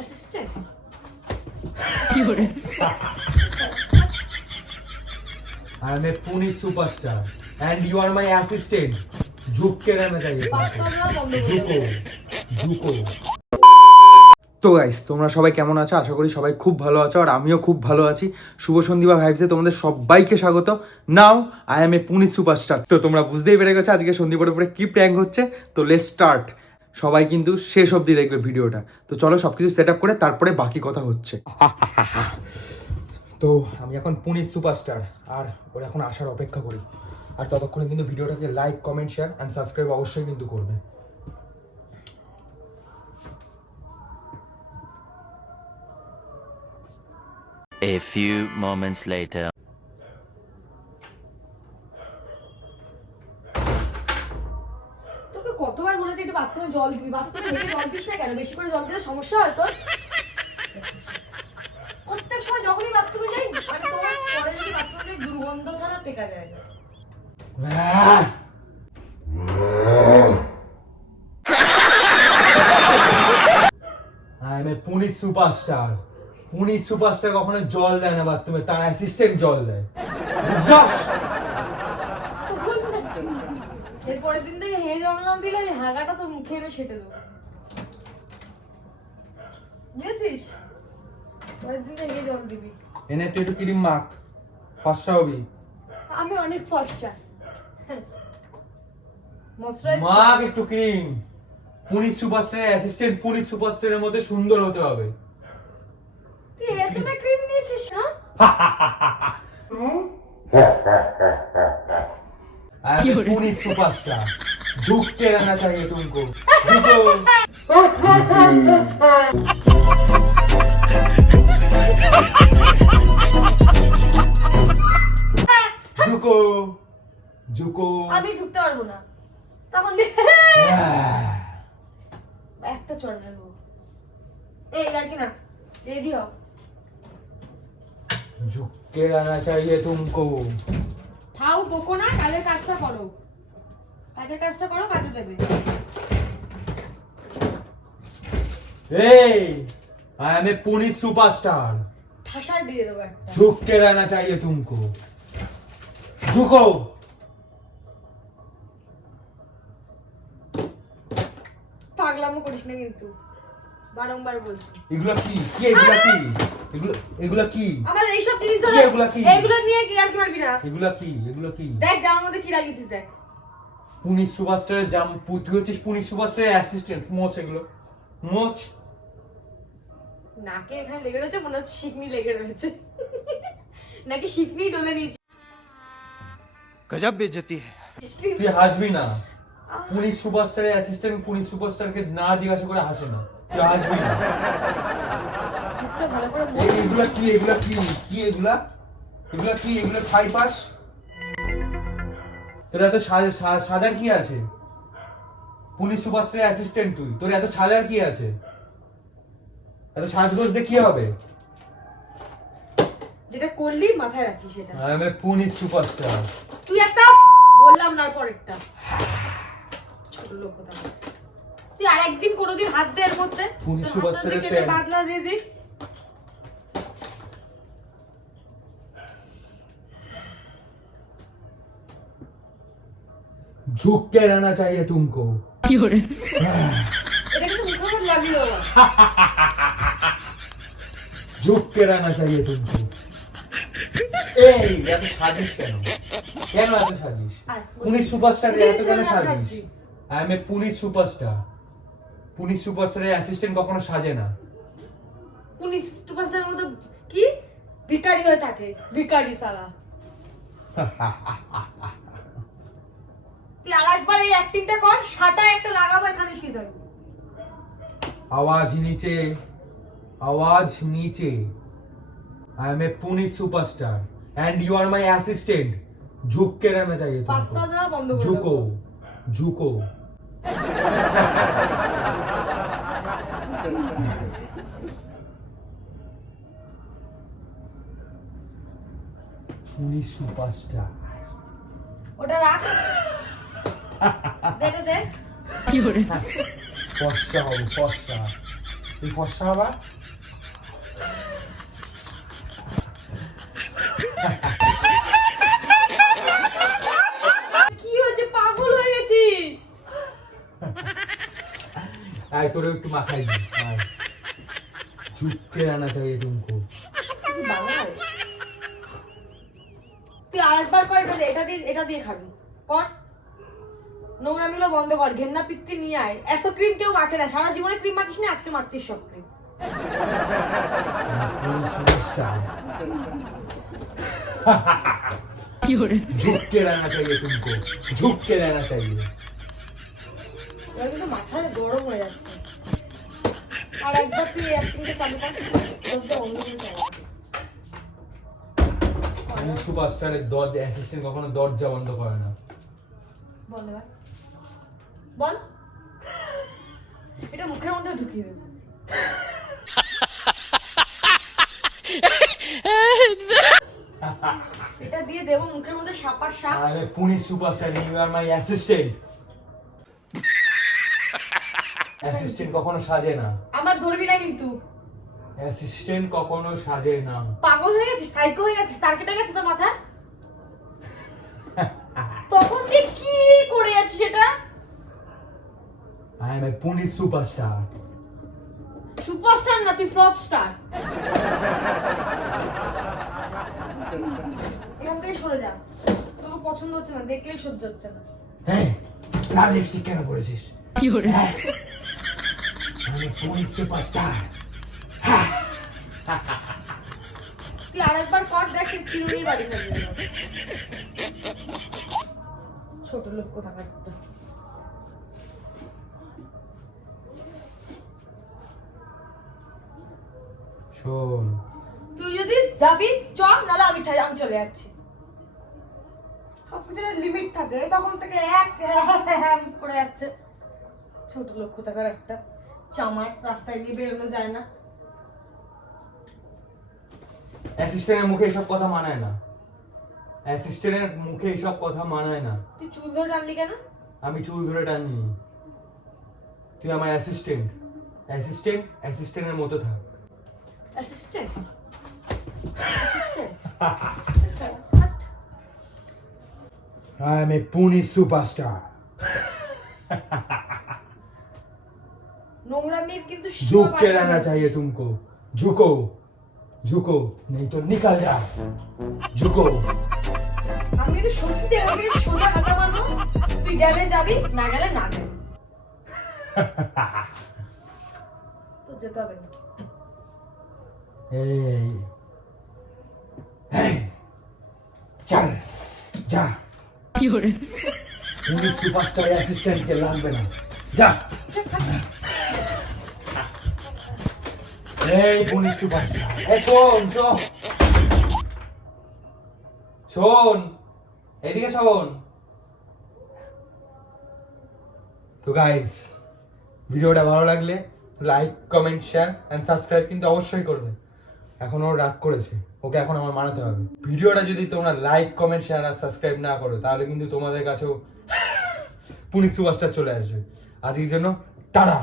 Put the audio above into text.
assistant. I am a Pune superstar and you are my assistant. झुक के रहना चाहिए झुको তো গাইস তোমরা সবাই কেমন আছো? আশা করি সবাই খুব ভালো আছো আর আমিও খুব ভালো আছি। শুভ সন্ধ্যা ভাইবসে তোমাদের সবাইকে স্বাগত। Now I am A Punit superstar. তো তোমরা বুঝতেই পেরে গেছো আজকে সন্ধ্যা পরে কি প্র্যাঙ্ক হচ্ছে। তো লেটস স্টার্ট। সবাই কিন্তু শেষ অবধি দেখবে ভিডিওটা। তো চলো সব কিছু সেট আপ করে তারপরে বাকি কথা হচ্ছে। তো আমি এখন পুনিত সুপারস্টার আর ওর এখন আসার অপেক্ষা করি। আর ততক্ষণে কিন্তু ভিডিওটাকে like comment share and subscribe অবশ্যই কিন্তু করবে। A few moments later. তোকে কতবার বলেছি একটু বাথরুমে জল দিবি, বাথরুমে হেঁটে জল দিস না কেন? বেশি করে জল দিলে সমস্যা হয় তোর। প্রত্যেক সময় যখনই বাথরুমে যাই মানে তোমার পরে যদি বাথরুমে দুর্গন্ধ ছাড়া টেকা যায় না। I am A Punit superstar. Punit superstar কখনো জল দেয় না বাথরুমে, তার অ্যাসিস্ট্যান্ট জল দেয়। বুঝছস? এরপরের দিন থেকে হে জল না দিলে হাগাটা তো মুখে এনে সেটে দেবো, বুঝেছিস? পরের দিন থেকে হে জল দিবি। এনে তুই একটু ক্রিম মাখ, ফর্সা হবি। আমি অনেক ফর্সা। ময়শ্চারাইজ মাখ একটু ক্রিম। পুনিত সুপারস্টারের অ্যাসিস্ট্যান্ট পুনিত সুপারস্টারের মধ্যে সুন্দর হতে হবে। তুই এতটা ক্রিম নিয়েছিস? आई एम पुनित सुपरस्टार झुक के रहना चाहिए तुमको झुको झुको আমি ঢুকতে পারবো না তখন একটা চড় দেবো। এই লাড়কি না, রেডি হও। झुक के रहना चाहिए तुमको খাও বকো না, কাজের কাজটা করো, কাজের কাজটা করো, কাজে দেবে। Hey, I am a Punit superstar ঠাসায় দিয়ে দেবো একটা। झुक के रहना चाहिए तुमको झुको পাগলামো করিস না কিন্তু, বারংবার বলছি। এগুলা কি কি এগুলা কি এগুলা কি আমার এইসব জিনিস ধরে এগুলা কি? এগুলো নিয়ে কি আর কি পারবি না? এগুলা কি এগুলা কি দেখ জামার মধ্যে কি লাগিয়েছিস দেখ। পুনিত সুপারস্টারের জাম তুই হচ্ছিস পুনিত সুপারস্টারের অ্যাসিস্ট্যান্ট। মোচ এগুলো মোচ। নাকে এখানে লেগে রয়েছে, মনে হচ্ছে শিকনি লেগে রয়েছে, নাকি শিকনি ডলে নিয়েছে। गजब बेइज्जती है। তুই হাসবি না। পুনিত সুপারস্টারের অ্যাসিস্ট্যান্ট পুনিত সুপারস্টারকে না জিজ্ঞাসা করে হাসে না। তুই হাসবি না। মুখটা ভালো করে এগুলা কি এগুলা কি কি এগুলা এগুলা কি এগুলা খাই পাস? তোর এত সাজার কি আছে? পুলিশ সুপারস্টারের অ্যাসিস্ট্যান্ট তুই, তোর এত সাজার কি আছে? এত সাজগোজ দিয়ে কি হবে? যেটা করলি মাথায় রাখিস সেটা। I am A Punit superstar. তুই একটা বললাম না, পর একটা ছোট লোক কথা। তুই আর একদিন কোনোদিন হাত দে এর মধ্যে, পুলিশ তোর সুপারস্টারের হাতটা প্যান্ট। বাদলা দিয়ে দি। झुक के रहना चाहिए तुमको এটা কিন্তু মুখের মধ্যে লাগিয়ে দেবো। झुक के रहना चाहिए तुमको এই এত সাজিস কেন? কেন এত সাজিস? পুলিশ সুপারস্টার এত কেন সাজিস? I am a police superstar. Police সুপারস্টারের অ্যাসিস্ট্যান্ট কখনো সাজে না। পুলিশ সুপারস্টারের মতো কি ভিখারি হয়ে থাকে, ভিখারি সালা। তুই আরেকবার এই অ্যাক্টিংটা কর, সাটায় একটা লাগাবো এখানে সিধা। आवाज नीचे आवाज नीचे I am a Punit superstar and you are my assistant झुक के रहना चाहिए পাত্তা দেওয়া বন্ধ तुमको করে झुको দেবো। झुको पुनित सुपरस्टार ওটা রাখ, দে দে দে। ফর্সা হবে ফর্সা তুই ফর্সা হবা। কি হয়েছে, পাগল হয়ে গেছিস? আয় তোরে একটু মাখাই দি। ঝুঁকতে রানা চাই তুমকো। তুই বাঙালি। তুই আরেকবার কর, এটা দিয়ে খাবি। কর, নোংরামিগুলো বন্ধ কর, ঘেন্না পিত্তি নিয়ে আয়। এত ক্রিম কেউ মাখে না, সারা জীবনে ক্রিম মাখিস না, আজকে মাখছিস সব ক্রিম। झुक के रहना चाहिए तुमको, झुक के रहना चाहिए। এবার কিন্তু মাথায় গরম হয়ে যাচ্ছে। আর একবার তুই অ্যাক্টিংটা চালু কর, বলতে অন্য কিছু চালু কর। সুপারস্টারের দরজা অ্যাসিস্ট্যান্ট কখনো দরজা বন্ধ করে না। বল এবার, বল। এটা মুখের মধ্যে ঢুকিয়ে দেব। এটা দিয়ে দেবো মুখের মধ্যে, সাপার সাপ। আরে police superstar, you are my assistant. Assistant কখনো সাজে না। আমার ধরবি না কিন্তু। অ্যাসিস্ট্যান্ট কখনো সাজে না। পাগল হয়ে গেছিস, সাইকো হয়ে গেছিস, তার কেটে গেছে তোর মাথা। তখন তুই কি করে আছিস সেটা? I am a police superstar. Superstar না, তুই ফ্লপ স্টার। এখান থেকে সরে যা, তোকে পছন্দ হচ্ছে না, দেখলেই সহ্য হচ্ছে না। হ্যাঁ, লাল লিপস্টিক কেন পরেছিস? কি করে? আমি পুলিশ সুপারস্টার। তুই আরেকবার কর, দেখ চিরুনির বাড়ি খাবি। ছোট লোক কোথাকার। শোন, তুই যদি যাবি চল, নাহলে আমি চলে যাচ্ছি। সবকিছুর লিমিট থাকে, তখন থেকে এক করে যাচ্ছে। ছোট লোক কোথাকার একটা, চামার, রাস্তায় গিয়ে বেরোনো যায় না। অ্যাসিস্ট্যান্টের মুখে এসব কথা মানায় না। অ্যাসিস্ট্যান্টের মুখে এসব কথা মানায় না। তুই চুল ধরে টানলি কেন? আমি চুল ধরে টানি। তুই আমার অ্যাসিস্ট্যান্ট। অ্যাসিস্ট্যান্ট অ্যাসিস্ট্যান্টের মতো থাক। Assistant assistant I am a Pune superstar. নোংরামির কিন্তু झुक के रहना चाहिए तुमको। झुको, झुको, नहीं तो निकल जा। झुको। আমি যদি সত্যি দেখবি সোজা হাঁটা মারবো, তুই গেলে যাবি, না গেলে না যাবি। তো যেতে হবে না। এই, এই, চল, যা। কি করে? পুলিশ সুপারস্টার অ্যাসিস্ট্যান্টকে লাগবে না, যা। এই পুলিশ সুপারস্টার, এই শোন, শোন, শোন, এদিকে শোন। তো গাইস, ভিডিওটা ভালো লাগলে like, comment, share and subscribe কিন্তু অবশ্যই করবে। এখন ও রাগ করেছে, ওকে এখন আমার মানাতে হবে। ভিডিওটা যদি তোমরা লাইক, কমেন্ট, শেয়ার আর সাবস্ক্রাইব না করো, তাহলে কিন্তু তোমাদের কাছেও পুলিশ সুপারস্টার চলে আসবে। আজকের জন্য টাটা।